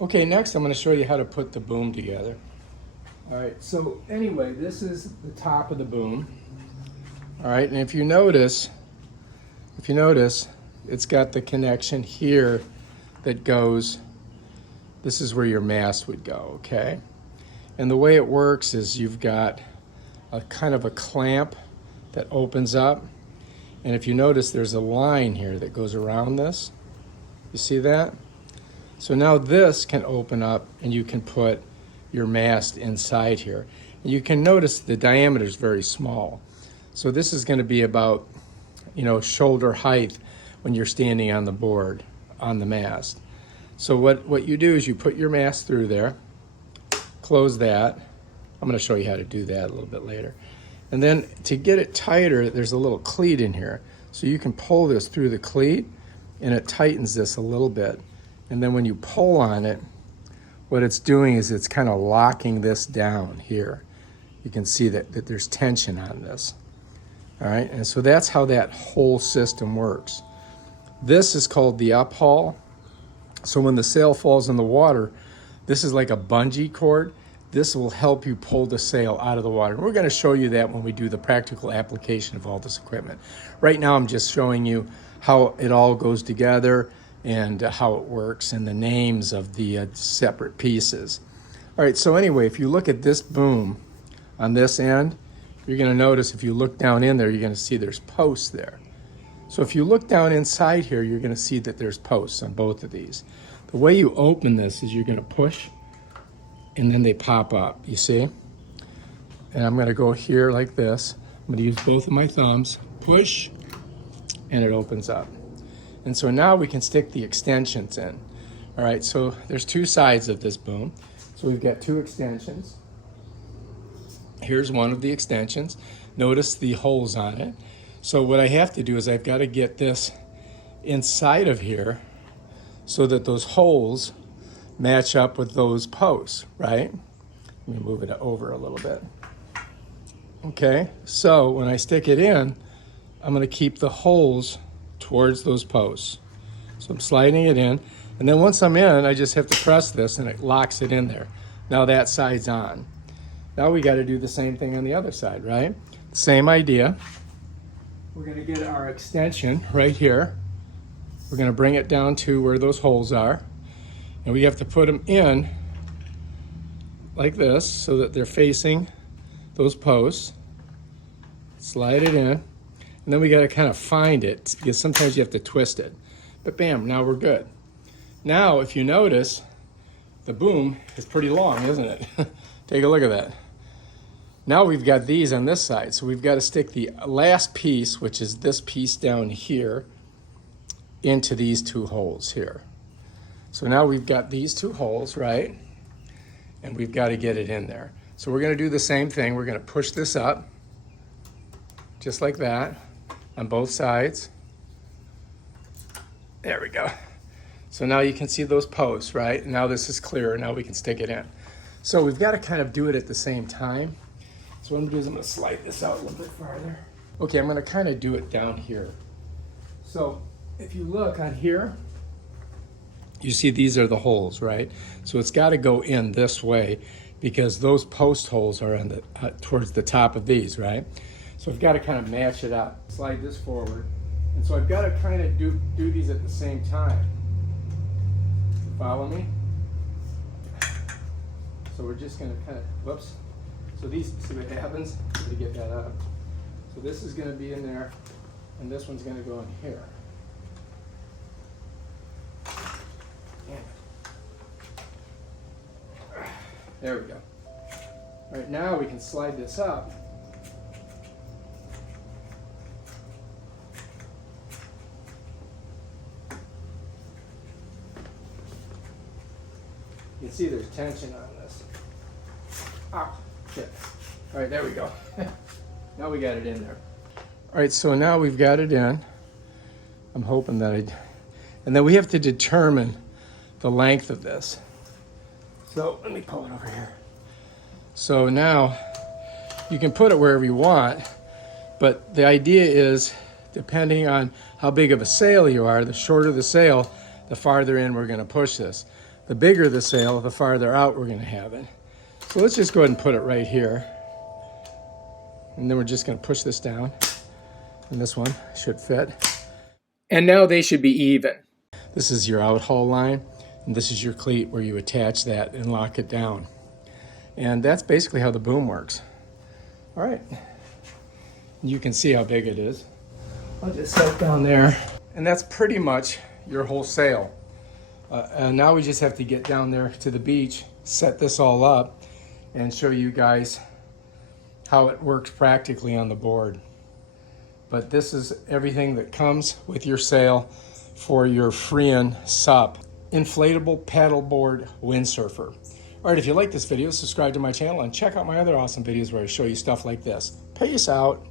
Okay, next I'm going to show you how to put the boom together. All right, so anyway, this is the top of the boom. All right, and if you notice, it's got the connection here that goes, this is where your mast would go, okay? And the way it works is you've got a kind of a clamp that opens up. And if you notice, there's a line here that goes around this. You see that? So now this can open up and you can put your mast inside here. And you can notice the diameter is very small. So this is going to be about, shoulder height when you're standing on the board, on the mast. So what you do is you put your mast through there, close that. I'm going to show you how to do that a little bit later. And then to get it tighter, there's a little cleat in here. So you can pull this through the cleat and it tightens this a little bit. And then when you pull on it, what it's doing is it's kind of locking this down here. You can see that there's tension on this. All right, and so that's how that whole system works. This is called the uphaul. So when the sail falls in the water, this is like a bungee cord. This will help you pull the sail out of the water. And we're going to show you that when we do the practical application of all this equipment. Right now I'm just showing you how it all goes together and how it works and the names of the separate pieces. All right, so anyway, if you look at this boom on this end, you're going to notice if you look down in there, you're going to see there's posts there. So if you look down inside here, you're going to see that there's posts on both of these. The way you open this is you're going to push and then they pop up, you see? And I'm going to go here like this. I'm going to use both of my thumbs, push, and it opens up. And so now we can stick the extensions in. All right, so there's two sides of this boom. So we've got two extensions. Here's one of the extensions. Notice the holes on it. So what I have to do is I've got to get this inside of here so that those holes match up with those posts, right? Let me move it over a little bit. Okay, so when I stick it in, I'm going to keep the holes towards those posts. So I'm sliding it in, and then once I'm in, I just have to press this and it locks it in there. Now that side's on. Now we got to do the same thing on the other side, right? Same idea. We're going to get our extension right here. We're going to bring it down to where those holes are, and we have to put them in like this so that they're facing those posts. Slide it in. And then we got to kind of find it because sometimes you have to twist it. But bam, now we're good. Now, if you notice, the boom is pretty long, isn't it? Take a look at that. Now we've got these on this side. So we've got to stick the last piece, which is this piece down here, into these two holes here. So now we've got these two holes, right? And we've got to get it in there. So we're going to do the same thing. We're going to push this up, just like that. On both sides. There we go. So now you can see those posts, right? Now this is clear. Now we can stick it in. So we've got to kind of do it at the same time. So what I'm going to do is I'm going to slide this out a little bit farther. Okay, I'm going to kind of do it down here. So if you look on here, you see these are the holes, right? So it's got to go in this way because those post holes are on the towards the top of these, right? So I've got to kind of match it up. Slide this forward. And so I've got to kind of do these at the same time. Follow me? So we're just going to kind of, whoops. So these, see what happens? To get that up. So this is going to be in there, and this one's going to go in here. There we go. All right, now we can slide this up. You can see there's tension on this. Ah, shit. All right, there we go. Now we got it in there. All right, so now we've got it in. I'm hoping that and then we have to determine the length of this. So let me pull it over here. So now you can put it wherever you want, but the idea is depending on how big of a sail you are, the shorter the sail, the farther in we're going to push this. The bigger the sail, the farther out we're going to have it. So let's just go ahead and put it right here. And then we're just going to push this down. And this one should fit. And now they should be even. This is your out haul line. And this is your cleat where you attach that and lock it down. And that's basically how the boom works. All right. You can see how big it is. I'll just set it down there. And that's pretty much your whole sail. And now we just have to get down there to the beach, set this all up, and show you guys how it works practically on the board. But this is everything that comes with your sail for your Freein SUP Inflatable Paddleboard Windsurfer. All right, if you like this video, subscribe to my channel and check out my other awesome videos where I show you stuff like this. Peace out.